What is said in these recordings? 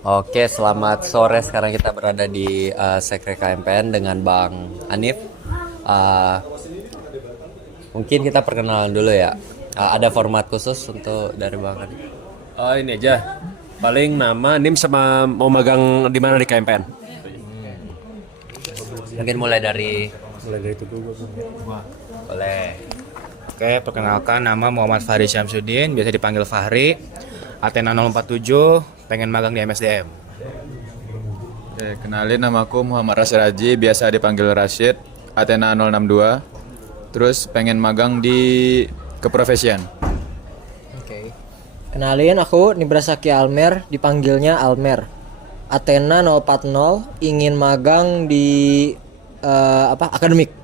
Oke, selamat sore. Sekarang kita berada di Sekre KMPN dengan Bang Hanif. Eh, Mungkin kita perkenalan dulu ya. Ada format khusus untuk dari Bang Hanif. Oh ini aja. Paling nama, NIM sama mau magang di mana di KMPN? Mungkin mulai dari itu dulu. boleh. Oke, perkenalkan nama Muhammad Fahri Syamsuddin, biasa dipanggil Fahri. Athena 047, pengen magang di MSDM. Oke, kenalin namaku Muhammad Rashid Raji, biasa dipanggil Rashid, Athena 062. Terus pengen magang di keprofesian. Oke. Kenalin aku Nibrasaki Almer, dipanggilnya Almer. Athena 040, ingin magang di akademik.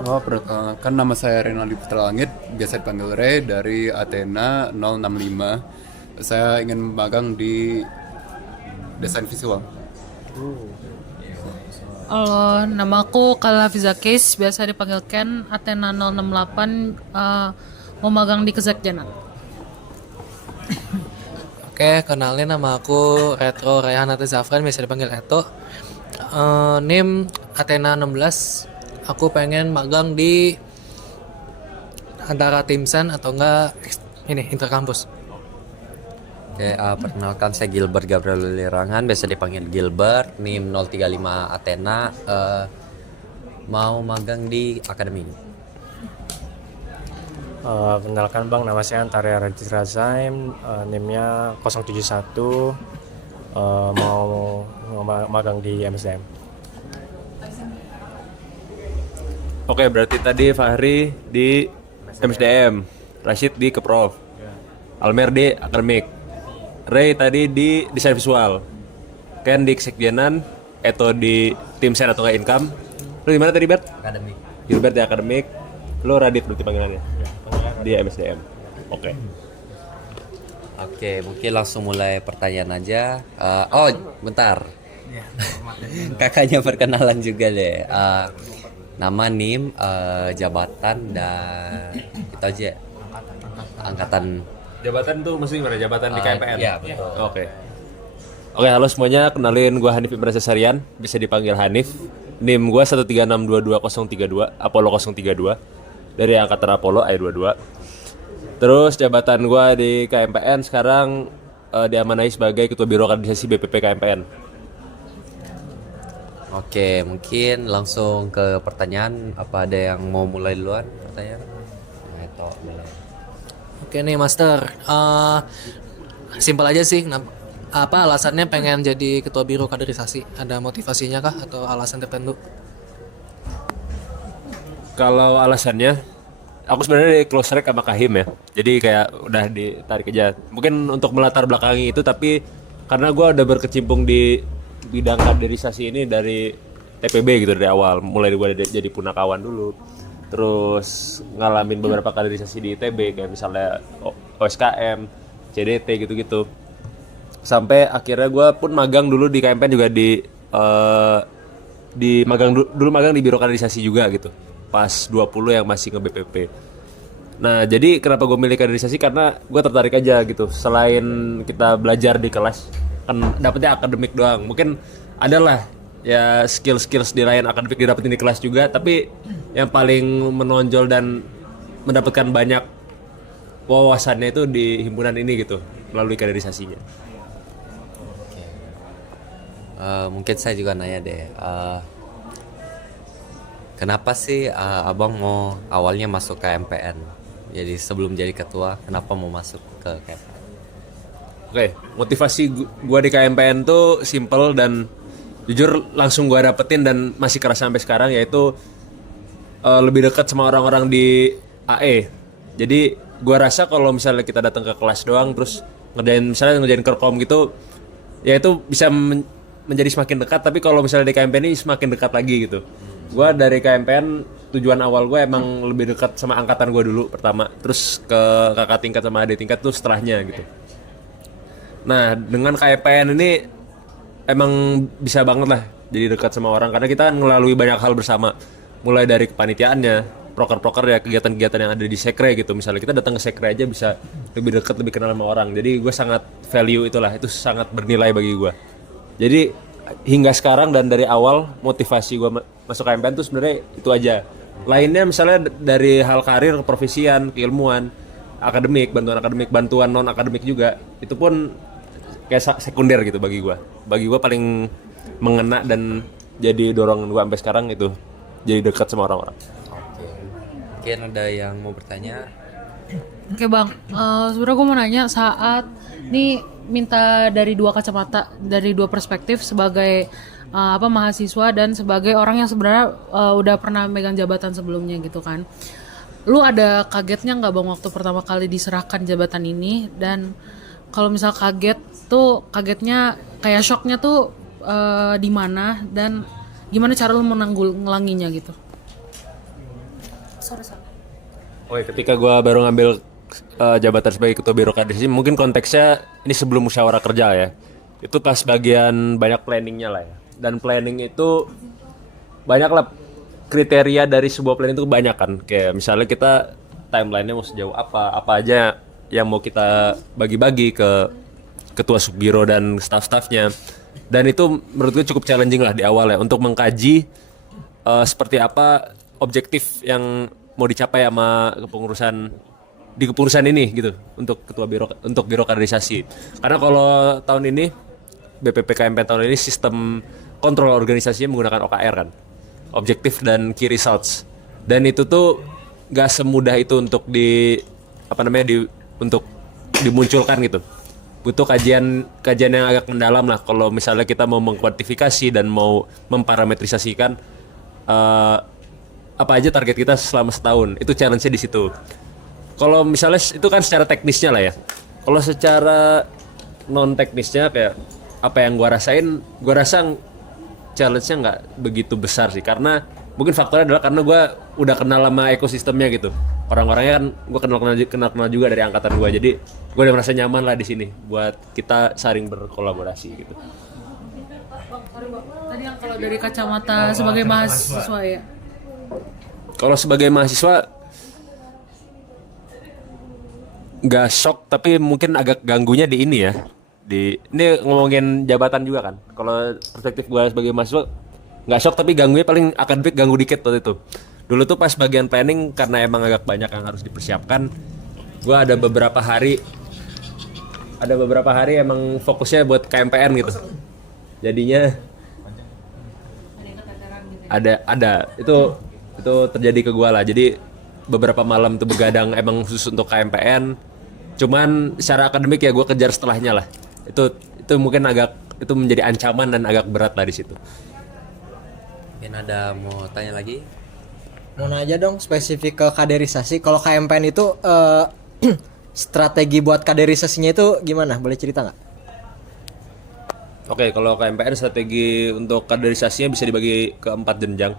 Perkenalkan nama saya Renaldi Putra Langit, biasa dipanggil Ray dari Athena 065. Saya ingin magang di desain visual. Halo, namaku Kala Hafiza Case, biasa dipanggil Ken, Athena 068, mau magang di Kesekjenan. Oke, kenalin nama aku Retro Rayhan Ate Zafran, biasa dipanggil Eto. NIM Athena 16. Aku pengen magang di antara Timsen atau enggak ini interkampus. Oke, perkenalkan saya Gilbert Gabriel Lirangan, biasa dipanggil Gilbert. NIM 035 Athena. Mau magang di akademi. Kenalkan Bang, nama saya Antaria Radit Razaim, NIM-nya 071, mau magang di MSDM. Oke, berarti tadi Fahri di MSDM, Rashid di Keprof, Almer di akademik, Ray tadi di desain visual, Ken di kesekjenan, Eto di tim sen atau nggak income. Lu di mana tadi, Bert? Akademi. Gilbert di akademik, lu Radit berarti panggilannya di MSDM. Oke. Oke, mungkin langsung mulai pertanyaan aja. Bentar. Kakaknya perkenalan juga deh. Nama, NIM, jabatan, dan itu aja. Angkatan. Jabatan tuh maksudnya gimana? Jabatan di KMPN? Iya, betul. Oke. Oke, halo semuanya. Kenalin gue Hanif Imran Sesarian, bisa dipanggil Hanif. NIM gue 136220032, Apollo 032. Dari angkatan Apollo I22. Terus jabatan gue di KMPN sekarang diamanai sebagai Ketua Biro Kaderisasi BPP KMPN. Oke, mungkin langsung ke pertanyaan. Apa ada yang mau mulai duluan pertanyaan? Nah, itu mulai. Oke nih Master, simpel aja sih. Apa alasannya pengen jadi ketua biro kaderisasi? Ada motivasinya kah atau alasan tertentu? Kalau alasannya, aku sebenarnya di close track sama Kahim ya. Jadi kayak udah ditarik aja. Mungkin untuk melatar belakangi itu, tapi karena gue udah berkecimpung di bidang kaderisasi ini dari TPB gitu dari awal. Mulai gue jadi punakawan dulu. Terus ngalamin beberapa kaderisasi di ITB kayak misalnya OSKM, CDT gitu-gitu. Sampai akhirnya gue pun magang dulu di KMPN juga di magang dulu magang di Biro Kaderisasi juga gitu. Pas 20 yang masih nge-BPP. Nah, jadi kenapa gue milih kaderisasi, karena gue tertarik aja gitu. Selain kita belajar di kelas, kan dapetnya akademik doang. Mungkin adalah ya skill-skills di lain akademik didapetin di kelas juga, tapi yang paling menonjol dan mendapatkan banyak wawasannya itu di himpunan ini gitu, melalui kaderisasinya. Mungkin saya juga nanya deh. Kenapa sih abang mau awalnya masuk ke MPN? Jadi sebelum jadi ketua, kenapa mau masuk ke KMPN? Oke, motivasi gua di KMPN tuh simple dan jujur langsung gua dapetin dan masih kerasa sampai sekarang, yaitu lebih dekat sama orang-orang di AE. Jadi gua rasa kalau misalnya kita datang ke kelas doang terus ngerjain kerkom gitu, ya itu bisa menjadi semakin dekat, tapi kalau misalnya di KMPN ini semakin dekat lagi gitu. Gua dari KMPN tujuan awal gue emang lebih dekat sama angkatan gue dulu pertama, terus ke kakak tingkat sama adik tingkat tuh setelahnya gitu. Nah, dengan KMPN ini emang bisa banget lah jadi dekat sama orang, karena kita kan melalui banyak hal bersama, mulai dari kepanitiaannya, proker-proker ya, kegiatan-kegiatan yang ada di sekre gitu. Misalnya kita datang ke sekre aja bisa lebih dekat, lebih kenal sama orang. Jadi gue sangat value itulah, itu sangat bernilai bagi gue. Jadi hingga sekarang dan dari awal motivasi gue masuk KMPN tuh sebenarnya itu aja. Lainnya misalnya dari hal karir, keprofesian, keilmuan, akademik, bantuan non akademik juga, itu pun kayak sekunder gitu bagi gue. Bagi gue paling mengena dan jadi dorongan gue sampai sekarang itu jadi dekat sama orang-orang. Oke. Mungkin ada yang mau bertanya. Oke bang, sebenarnya gue mau nanya saat ini minta dari dua kacamata, dari dua perspektif sebagai mahasiswa dan sebagai orang yang sebenarnya udah pernah megang jabatan sebelumnya gitu kan. Lu ada kagetnya nggak bang waktu pertama kali diserahkan jabatan ini? Dan kalau misal kaget tuh, kagetnya kayak shocknya tuh di mana dan gimana cara lu menanggulanginya gitu? Oke, ketika gue baru ngambil jabatan sebagai ketua biro kaderisasi, mungkin konteksnya ini sebelum musyawarah kerja ya. Itu pas bagian banyak planningnya lah ya. Dan planning itu banyak lah, kriteria dari sebuah planning itu banyak kan. Kayak misalnya kita timelinenya mau sejauh apa aja yang mau kita bagi-bagi ke ketua subbiro dan staff-staffnya. Dan itu menurut gue cukup challenging lah di awal ya, untuk mengkaji seperti apa objektif yang mau dicapai sama kepengurusan ini gitu untuk biro kaderisasi. Karena kalau tahun ini BPP KMPN tahun ini sistem kontrol organisasinya menggunakan OKR kan, objektif dan key results. Dan itu tuh gak semudah itu untuk untuk dimunculkan gitu. Butuh kajian yang agak mendalam lah kalau misalnya kita mau mengkuantifikasi dan mau memparametrisasikan apa aja target kita selama setahun. Itu challenge-nya di situ. Kalau misalnya itu kan secara teknisnya lah ya. Kalau secara non teknisnya kayak apa yang gua rasa challenge-nya nggak begitu besar sih, karena mungkin faktornya adalah karena gua udah kenal sama ekosistemnya gitu. Orang-orangnya kan gua kenal juga dari angkatan gua, jadi gua udah merasa nyaman lah di sini buat kita saling berkolaborasi gitu. Tadi yang kalau dari kacamata sebagai mahasiswa ya. Kalau sebagai mahasiswa nggak shock, tapi mungkin agak ganggunya di ini ya. Ini ngomongin jabatan juga kan. Kalau perspektif gue sebagai mahasiswa nggak shock, tapi ganggunya paling akademik ganggu dikit waktu itu. Dulu tuh pas bagian planning karena emang agak banyak yang harus dipersiapkan, gue ada beberapa hari emang fokusnya buat KMPN gitu. Jadinya ada itu terjadi ke gue lah. Jadi beberapa malam tuh begadang emang khusus untuk KMPN. Cuman secara akademik ya gue kejar setelahnya lah. Itu mungkin itu menjadi ancaman dan agak berat lah di situ. Mungkin ada mau tanya lagi? Mau nanya dong spesifik ke kaderisasi. Kalau KMPN itu strategi buat kaderisasinya itu gimana? Boleh cerita nggak? Oke, kalau KMPN strategi untuk kaderisasinya bisa dibagi ke 4 jenjang.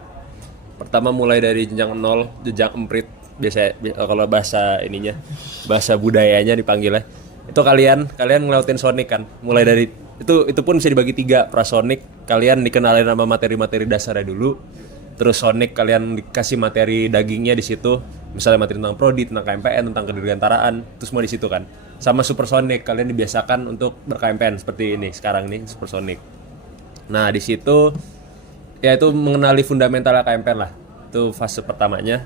Pertama mulai dari jenjang 0, jenjang emprit, biasa kalau bahasa budayanya dipanggilnya. Itu kalian ngelautin sonik kan. Mulai dari itu pun bisa dibagi 3, prasonik kalian dikenalin sama materi-materi dasarnya dulu. Terus sonik kalian dikasih materi dagingnya di situ. Misalnya materi tentang prodi, tentang KMPN, tentang kedirgantaraan, itu semua di situ kan. Sama supersonik kalian dibiasakan untuk ber-KMPN seperti ini sekarang nih, supersonik. Nah, di situ ya itu mengenali fundamental KMPN lah. Itu fase pertamanya.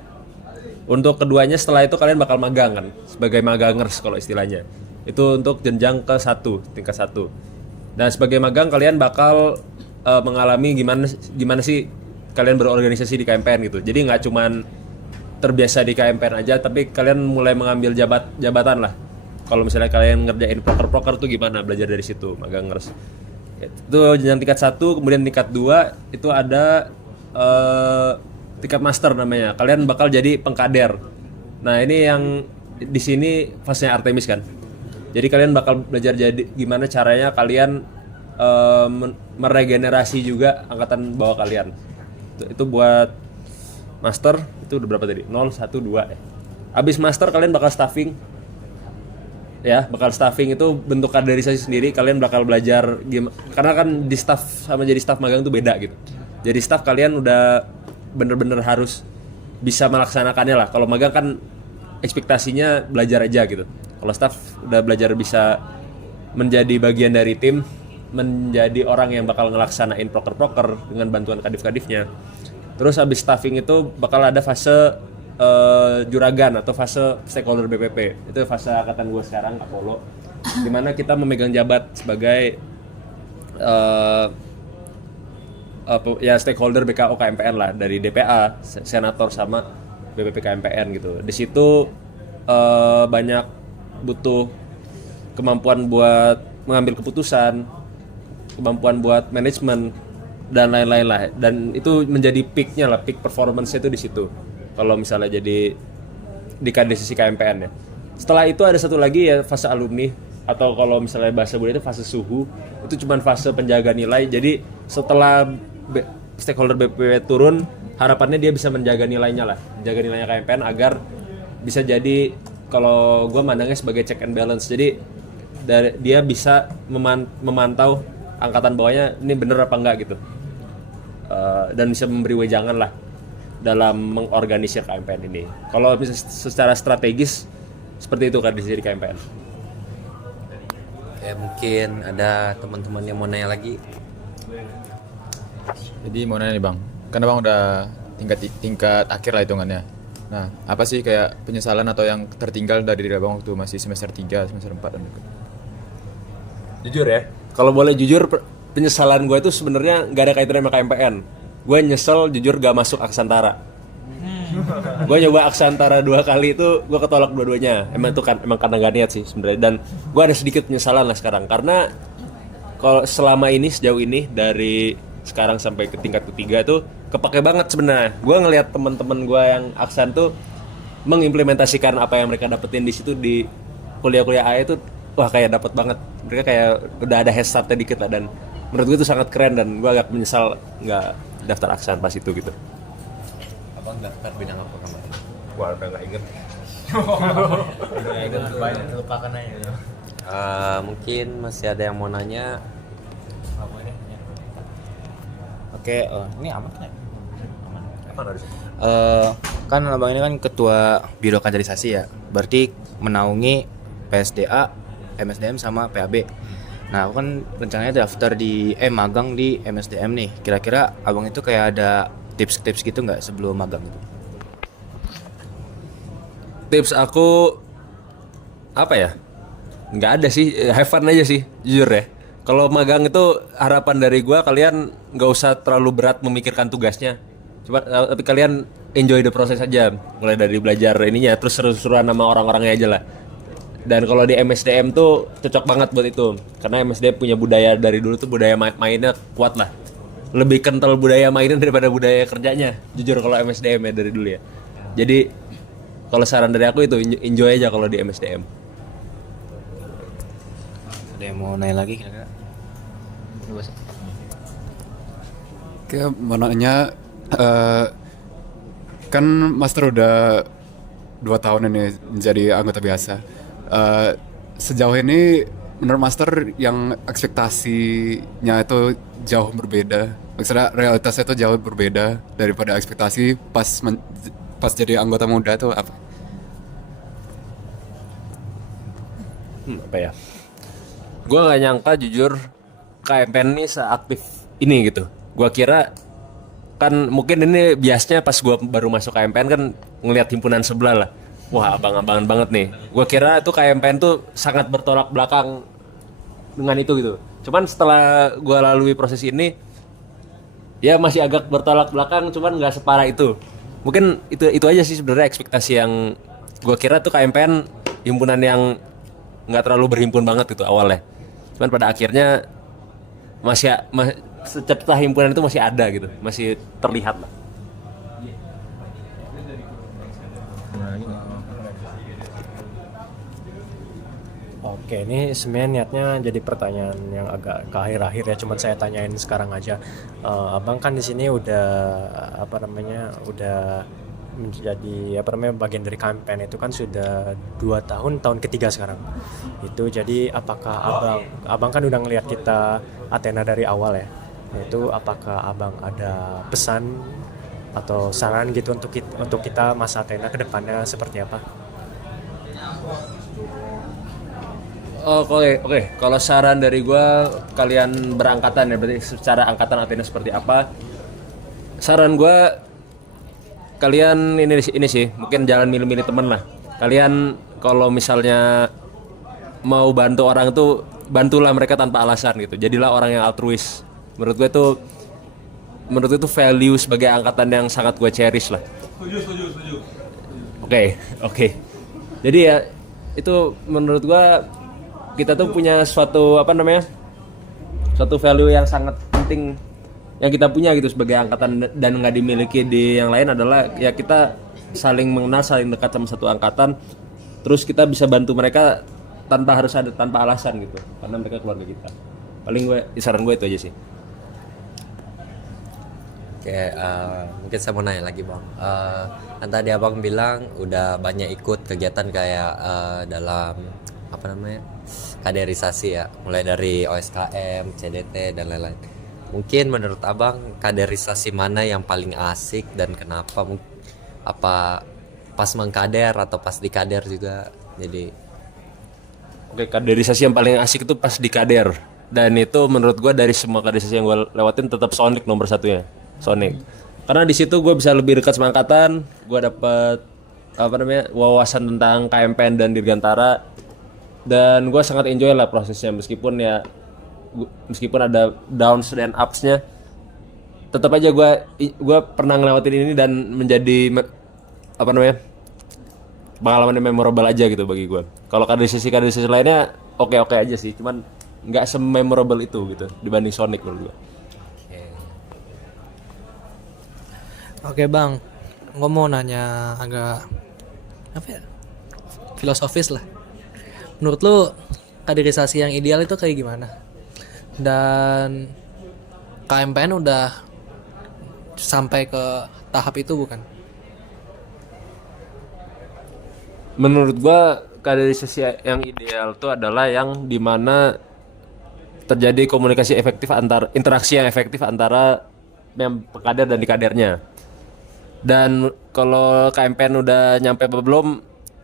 Untuk keduanya setelah itu kalian bakal magang kan, sebagai magangers kalau istilahnya. Itu untuk jenjang ke-1, tingkat 1. Dan sebagai magang kalian bakal mengalami gimana sih kalian berorganisasi di KMPN gitu. Jadi nggak cuman terbiasa di KMPN aja, tapi kalian mulai mengambil jabatan lah. Kalau misalnya kalian ngerjain proker-proker tuh gimana, belajar dari situ, magangers. Itu jenjang tingkat 1, kemudian tingkat 2 itu ada tingkat master namanya. Kalian bakal jadi pengkader. Nah, ini yang di sini fasenya Artemis kan. Jadi kalian bakal belajar jadi gimana caranya kalian meregenerasi juga angkatan bawah kalian. Itu buat master itu udah berapa tadi? 0, 1, 2 ya. Abis master kalian bakal staffing. Ya, bakal staffing itu bentuk kaderisasi sendiri. Kalian bakal belajar karena kan di staff sama jadi staff magang itu beda gitu. Jadi staff kalian udah bener-bener harus bisa melaksanakannya lah. Kalau magang kan ekspektasinya belajar aja gitu. Kalau staff udah belajar bisa menjadi bagian dari tim, menjadi orang yang bakal ngelaksanain proker-proker dengan bantuan kadif-kadifnya. Terus habis staffing itu bakal ada fase juragan atau fase stakeholder BPP. Itu fase angkatan gue sekarang, Apollo, dimana kita memegang jabat sebagai ya stakeholder BKO KMPN lah, dari DPA, senator sama BPP KMPN gitu. Di situ banyak butuh kemampuan buat mengambil keputusan, kemampuan buat manajemen dan lain-lain lah. Dan itu menjadi peaknya lah, peak performance itu di situ. Kalau misalnya jadi di sisi KMPN ya. Setelah itu ada satu lagi ya, fase alumni, atau kalau misalnya bahasa budaya itu fase suhu. Itu cuma fase penjaga nilai. Jadi setelah stakeholder BPP turun, harapannya dia bisa menjaga nilainya lah, menjaga nilainya KMPN agar bisa jadi, kalau gue mandangnya sebagai check and balance. Jadi dia bisa memantau angkatan bawahnya ini bener apa enggak gitu, dan bisa memberi wejangan lah dalam mengorganisir KMPN ini. Kalau secara strategis seperti itu kan di sisi KMPN. Kayak mungkin ada teman-teman yang mau nanya lagi. Jadi mau nanya nih Bang, karena Bang udah tingkat akhir lah hitungannya. Nah, apa sih kayak penyesalan atau yang tertinggal dari diri Bang waktu masih semester 3, semester 4 dan berikut? Jujur ya, kalau boleh jujur, penyesalan gue itu sebenarnya nggak ada kaitannya sama KMPN. Gue nyesel jujur gak masuk Aksantara. Gue nyoba Aksantara 2 kali itu gue ketolak dua-duanya. Emang itu kan emang karena gak niat sih sebenarnya. Dan gue ada sedikit penyesalan lah sekarang, karena kalau selama ini, sejauh ini dari sekarang sampai ke tingkat ketiga tuh kepake banget sebenarnya. Gue ngelihat teman-teman gue yang Aksan tuh mengimplementasikan apa yang mereka dapetin di situ di kuliah-kuliah A itu, wah kayak dapet banget. Mereka kayak udah ada head startnya dikit lah, dan menurut gue itu sangat keren, dan gue agak menyesal nggak daftar Aksan pas itu gitu. Abang daftar bidang apa kemarin? Wah, udah nggak inget. Lupakan aja. Mungkin masih ada yang mau nanya. Oke, ini aman kan ya? Kan abang ini kan ketua biro kaderisasi ya, berarti menaungi PSDA, MSDM sama PAB. Nah, aku kan rencananya daftar di magang di MSDM nih. Kira-kira abang itu kayak ada tips-tips gitu nggak sebelum magang itu? Tips aku apa ya? Nggak ada sih, have fun aja sih, jujur ya. Kalau magang itu harapan dari gue, kalian nggak usah terlalu berat memikirkan tugasnya. Tapi kalian enjoy the process aja. Mulai dari belajar ininya, terus seru-seruan sama orang-orangnya aja lah. Dan kalau di MSDM tuh cocok banget buat itu. Karena MSDM punya budaya dari dulu tuh, budaya mainnya kuat lah. Lebih kental budaya mainnya daripada budaya kerjanya. Jujur kalau MSDM ya dari dulu ya. Jadi kalau saran dari aku itu enjoy aja kalau di MSDM. Ada yang mau nanya lagi kira-kira? Kayak mau nanya, kan Master udah 2 tahun ini menjadi anggota biasa. Sejauh ini menurut Master yang ekspektasinya itu jauh berbeda, maksudnya realitasnya itu jauh berbeda daripada ekspektasi pas jadi anggota muda tuh apa? Apa ya? Gue gak nyangka jujur KMPN ini seaktif ini gitu. Gue kira kan mungkin ini biasanya pas gue baru masuk KMPN kan ngelihat himpunan sebelah lah. Wah, abang-abangan banget nih. Gue kira tuh KMPN tuh sangat bertolak belakang dengan itu gitu. Cuman setelah gue lalui proses ini, ya masih agak bertolak belakang, cuman nggak separah itu. Mungkin itu aja sih sebenarnya ekspektasi yang gue kira tuh KMPN himpunan yang nggak terlalu berhimpun banget gitu awalnya. Cuman pada akhirnya secercah himpunan itu masih ada gitu, masih terlihat lah. Oke, ini sebenarnya niatnya jadi pertanyaan yang agak ke akhir-akhir ya, cuman saya tanyain sekarang aja. Abang kan di sini udah udah menjadi bagian dari KMPN itu kan sudah 2 tahun ketiga sekarang. Itu jadi apakah abang kan udah ngelihat kita Athena dari awal ya. Itu apakah abang ada pesan atau saran gitu untuk untuk kita masa Athena ke depannya seperti apa? Oke. Kalau saran dari gua, kalian berangkatan ya, berarti secara angkatan Athena seperti apa? Saran gua, kalian ini sih, mungkin jangan milih-milih temen lah. Kalian kalau misalnya mau bantu orang tuh, bantulah mereka tanpa alasan gitu. Jadilah orang yang altruis. Menurut gue itu value sebagai angkatan yang sangat gue cherish lah. Setuju. Oke. Jadi ya itu menurut gue, kita tuh punya suatu suatu value yang sangat penting yang kita punya gitu sebagai angkatan, dan nggak dimiliki di yang lain adalah ya kita saling mengenal, saling dekat sama satu angkatan, terus kita bisa bantu mereka tanpa alasan gitu, karena mereka keluarga kita. Paling saran gue itu aja sih. Oke, mungkin saya mau nanya lagi bang. Kan tadi abang bilang udah banyak ikut kegiatan kayak dalam kaderisasi ya, mulai dari OSKM, CDT dan lain-lain. Mungkin menurut abang kaderisasi mana yang paling asik dan kenapa? Apa pas mengkader atau pas dikader juga? Jadi Oke, kaderisasi yang paling asik itu pas di kader. Dan itu menurut gue dari semua kaderisasi yang gue lewatin tetap Sonic nomor satunya. Sonic. Karena di situ gue bisa lebih dekat sama angkatan, gue dapet wawasan tentang KMPN dan Dirgantara, dan gue sangat enjoy lah prosesnya, meskipun ada downs dan upsnya, tetap aja gue pernah ngelewatin ini dan menjadi pengalaman yang memorable aja gitu bagi gue. Kalau kaderisasi lainnya oke aja sih, cuman nggak se-memorable itu gitu dibanding Sonic menurut gue. Oke bang, gue mau nanya agak filosofis lah. Menurut lu kaderisasi yang ideal itu kayak gimana? Dan KMPN udah sampai ke tahap itu bukan? Menurut gua kaderisasi yang ideal itu adalah yang dimana terjadi interaksi yang efektif antara yang pekader dan dikadernya. Dan kalau KMPN udah nyampe apa belum?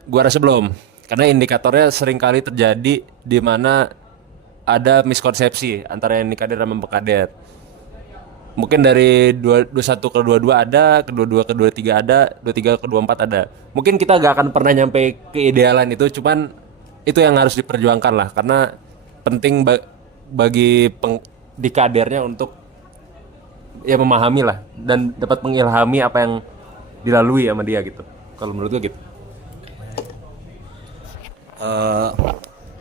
Gua rasa belum. Karena indikatornya seringkali terjadi di mana ada miskonsepsi antara yang dikader dan pekader. Mungkin dari 21 ke 22 ada, ke 22 ke 23 ada, 23 ke 24 ada. Mungkin kita gak akan pernah nyampe ke idealan itu, cuman itu yang harus diperjuangkan lah, karena penting bagi dikadernya untuk ya memahami lah dan dapat mengilhami apa yang dilalui sama dia gitu. Kalau menurut gue gitu.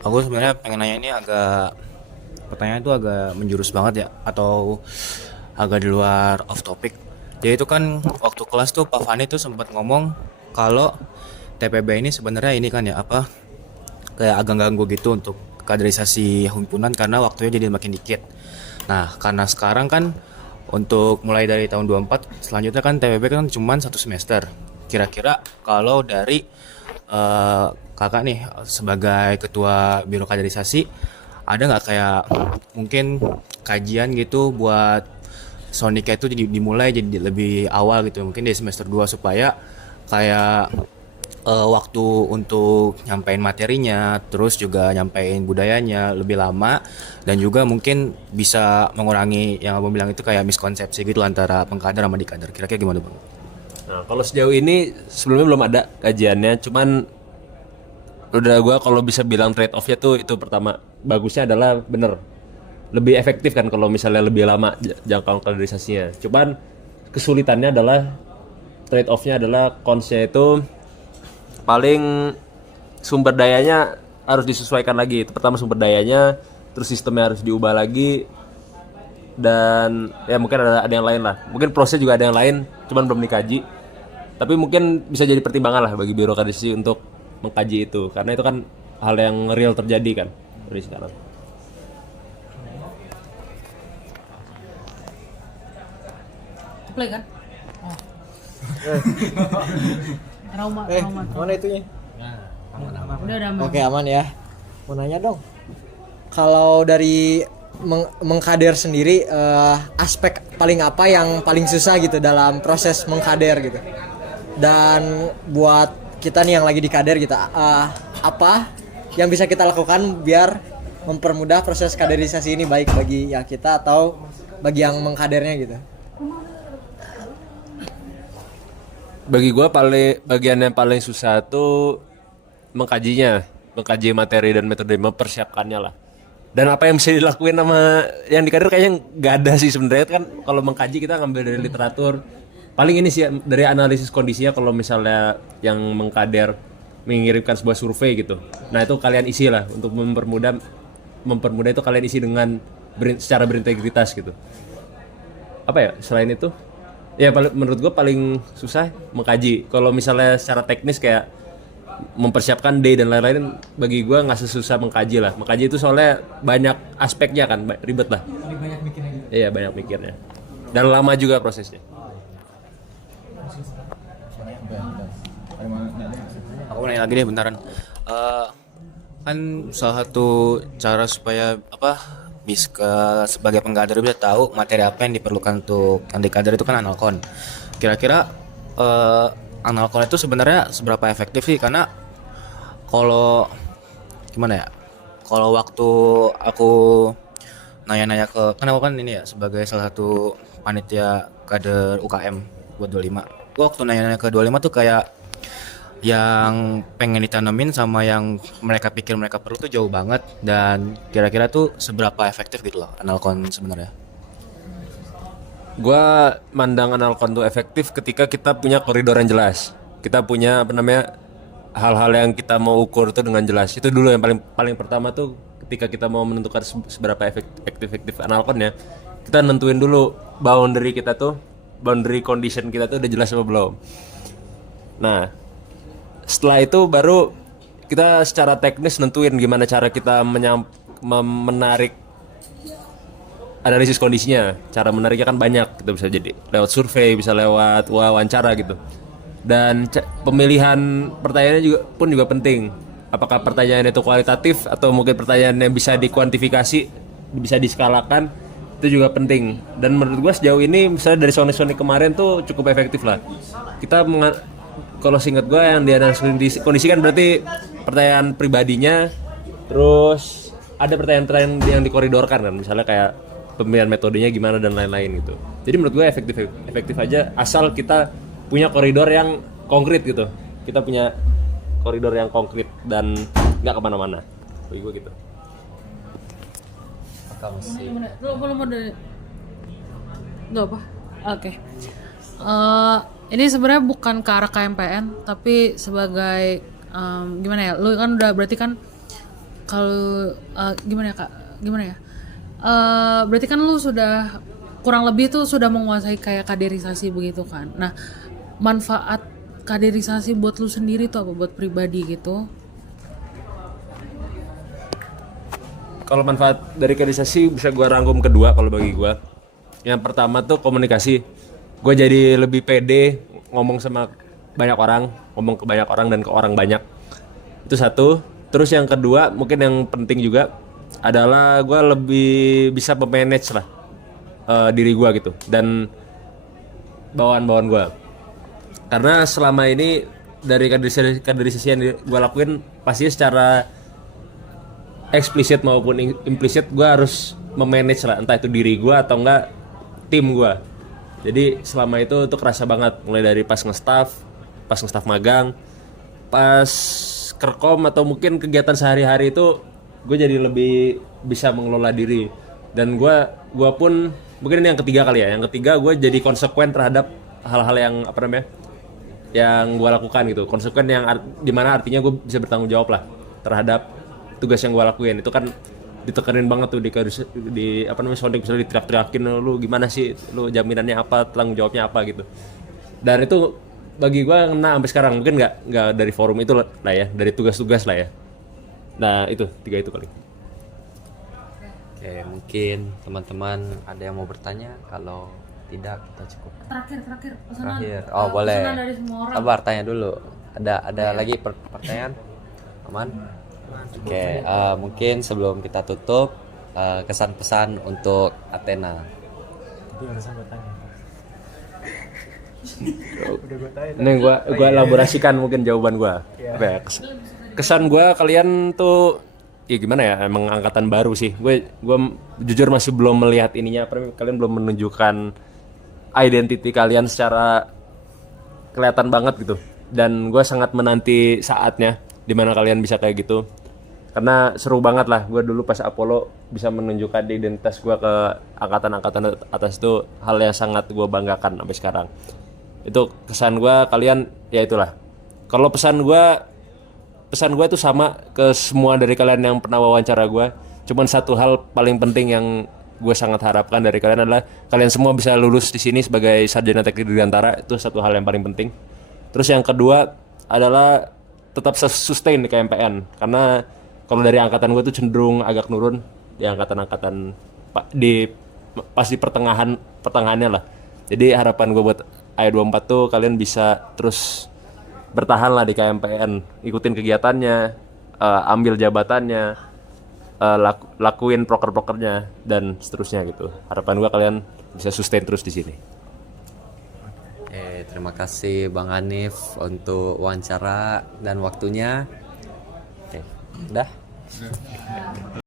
Aku sebenarnya pengen nanya ini pertanyaan itu agak menjurus banget ya, atau agak di luar off topic. Jadi itu kan waktu kelas tuh Pak Fani tuh sempat ngomong kalau TPB ini sebenarnya ini kan ya kayak agak ganggu gitu untuk kaderisasi himpunan karena waktunya jadi makin dikit. Nah karena sekarang kan untuk mulai dari tahun 24 selanjutnya kan TPB kan cuma 1 semester. Kira-kira kalau dari kakak nih sebagai ketua biro kaderisasi, ada nggak kayak mungkin kajian gitu buat Sonika itu dimulai jadi lebih awal gitu, mungkin di semester 2 supaya kayak waktu untuk nyampein materinya, terus juga nyampein budayanya lebih lama, dan juga mungkin bisa mengurangi yang abang bilang itu kayak miskonsepsi gitu antara pengkader sama dikader. Kira-kira gimana bang? Nah kalau sejauh ini sebelumnya belum ada kajiannya, cuman udah gue kalau bisa bilang trade off-nya tuh itu pertama bagusnya adalah bener lebih efektif kan kalau misalnya lebih lama jangkauan kaderisasinya. Cuman kesulitannya adalah trade off-nya adalah konsnya itu paling sumber dayanya harus disesuaikan lagi. Itu pertama sumber dayanya, terus sistemnya harus diubah lagi, dan ya mungkin ada yang lain lah. Mungkin prosesnya juga ada yang lain, cuman belum dikaji. Tapi mungkin bisa jadi pertimbangan lah bagi biro kaderisasi untuk mengkaji itu, karena itu kan hal yang real terjadi kan dari sekarang. Play kan? Oh. Trauma. Mana itunya? Udah aman. Oke, aman ya. Mau nanya dong. Kalau dari mengkader sendiri, aspek paling apa yang paling susah gitu dalam proses mengkader gitu? Dan buat kita nih yang lagi di kader kita, apa yang bisa kita lakukan biar mempermudah proses kaderisasi ini, baik bagi ya kita atau bagi yang mengkadernya gitu. Bagi gue bagian yang paling susah tuh mengkaji materi dan metode, mempersiapkannya lah. Dan apa yang bisa dilakuin sama yang di kader kayaknya nggak ada sih sebenarnya. Kan kalau mengkaji kita ngambil dari literatur, paling ini sih dari analisis kondisinya. Kalau misalnya yang mengkader mengirimkan sebuah survei gitu, nah itu kalian isi lah untuk mempermudah itu kalian isi dengan secara berintegritas gitu. Apa ya selain itu ya menurut gue paling susah mengkaji. Kalau misalnya secara teknis kayak mempersiapkan day dan lain-lain, bagi gue nggak sesusah mengkaji lah. Mengkaji itu soalnya banyak aspeknya kan, ribet lah. Banyak mikirnya gitu. Iya banyak mikirnya dan lama juga prosesnya. Aku mau nanya lagi deh bentaran. Kan salah satu cara supaya sebagai pengkader bisa tahu materi apa yang diperlukan untuk yang dikader itu kan analkon. Kira-kira analkon itu sebenarnya seberapa efektif sih? Karena kalau gimana ya? Kalau waktu aku nanya-nanya kan aku kan ini ya sebagai salah satu panitia kader UKM buat 25. Gua waktu nanya-nanya ke 25 tuh kayak yang pengen ditanemin sama yang mereka pikir mereka perlu tuh jauh banget, dan kira-kira tuh seberapa efektif gitu loh analkon sebenarnya. Gua mandang analkon tuh efektif ketika kita punya koridor yang jelas. Kita punya hal-hal yang kita mau ukur tuh dengan jelas. Itu dulu yang paling pertama tuh ketika kita mau menentukan seberapa efektif analkon ya. Kita nentuin dulu boundary condition kita tuh udah jelas apa belum. Nah, setelah itu baru kita secara teknis nentuin gimana cara kita menarik analisis kondisinya. Cara menariknya kan banyak, kita bisa jadi lewat survei, bisa lewat wawancara gitu. Dan pemilihan pertanyaannya juga penting. Apakah pertanyaan itu kualitatif atau mungkin pertanyaan yang bisa dikuantifikasi, bisa diskalakan, itu juga penting. Dan menurut gue sejauh ini misalnya dari Sony kemarin tuh cukup efektif lah. Kita kalau seingat gue yang dianalisis kondisi kan berarti pertanyaan pribadinya, terus ada pertanyaan yang dikoridorkan kan, misalnya kayak pemilihan metodenya gimana dan lain-lain gitu. Jadi menurut gue efektif aja asal kita punya koridor yang konkret gitu. Kita punya koridor yang konkret dan nggak kemana-mana. Bagi gue gitu. Belum ada. Nggak apa? Oke. Ini sebenarnya bukan ke arah KMPN, tapi sebagai gimana ya? Lu kan udah berarti kan kalau gimana ya Kak? Gimana ya? Berarti kan lu sudah kurang lebih tuh sudah menguasai kayak kaderisasi begitu kan. Nah, manfaat kaderisasi buat lu sendiri tuh apa, buat pribadi gitu? Kalau manfaat dari kaderisasi bisa gue rangkum kedua kalau bagi gue. Yang pertama tuh komunikasi. Gue jadi lebih pede ngomong sama banyak orang, ngomong ke banyak orang dan ke orang banyak. Itu satu. Terus yang kedua mungkin yang penting juga adalah gue lebih bisa memanage lah diri gue gitu dan bawaan-bawaan gue. Karena selama ini dari kaderisasi yang gue lakuin pasti secara eksplisit maupun implisit gue harus memanage lah, entah itu diri gue atau enggak tim gue. Jadi selama itu kerasa banget, mulai dari pas nge-staff magang, pas kerkom atau mungkin kegiatan sehari-hari itu gue jadi lebih bisa mengelola diri. Dan gue pun mungkin ini yang ketiga kali ya. Yang ketiga gue jadi konsekuen terhadap hal-hal yang yang gue lakukan gitu. Konsekuen yang dimana artinya gue bisa bertanggung jawab lah terhadap tugas yang gue lakuin. Itu kan ditekenin banget tuh di Sonic, misalnya diteriak-teriakin, lu gimana sih, lu jaminannya apa, tanggung jawabnya apa gitu. Dan itu bagi gue ngena sampai sekarang, mungkin nggak dari forum itu lah ya, dari tugas-tugas lah ya. Nah itu 3 itu kali. Oke, mungkin teman-teman ada yang mau bertanya, kalau tidak kita cukup. Terakhir pesanan. Oh boleh. Pesanan dari semua orang. Sabar, tanya dulu. Ada lagi pertanyaan? Aman? Oke, mungkin sebelum kita tutup, kesan pesan untuk Athena. Tapi harusnya bertanya. Ini gua elaborasikan mungkin jawaban gua. Apa ya? Kesan gua kalian tuh ya gimana ya, emang angkatan baru sih. Gue jujur masih belum melihat ininya, kalian belum menunjukkan identiti kalian secara kelihatan banget gitu. Dan gue sangat menanti saatnya dimana kalian bisa kayak gitu, karena seru banget lah. Gue dulu pas Apollo bisa menunjukkan identitas gue ke angkatan-angkatan atas, itu hal yang sangat gue banggakan sampai sekarang. Itu kesan gue kalian, ya itulah. Kalau pesan gue itu sama ke semua dari kalian yang pernah wawancara gue. Cuman satu hal paling penting yang gue sangat harapkan dari kalian adalah kalian semua bisa lulus di sini sebagai sarjana teknik dirgantara. Itu satu hal yang paling penting. Terus yang kedua adalah tetap sustain di KMPN, karena kalau dari angkatan gue tuh cenderung agak nurun di angkatan-angkatan pas di pertengahannya lah. Jadi harapan gue buat I24 tuh kalian bisa terus bertahan lah di KMPN, ikutin kegiatannya, ambil jabatannya, lakuin proker-prokernya dan seterusnya gitu. Harapan gua kalian bisa sustain terus di sini. Terima kasih Bang Hanif untuk wawancara dan waktunya. Udah.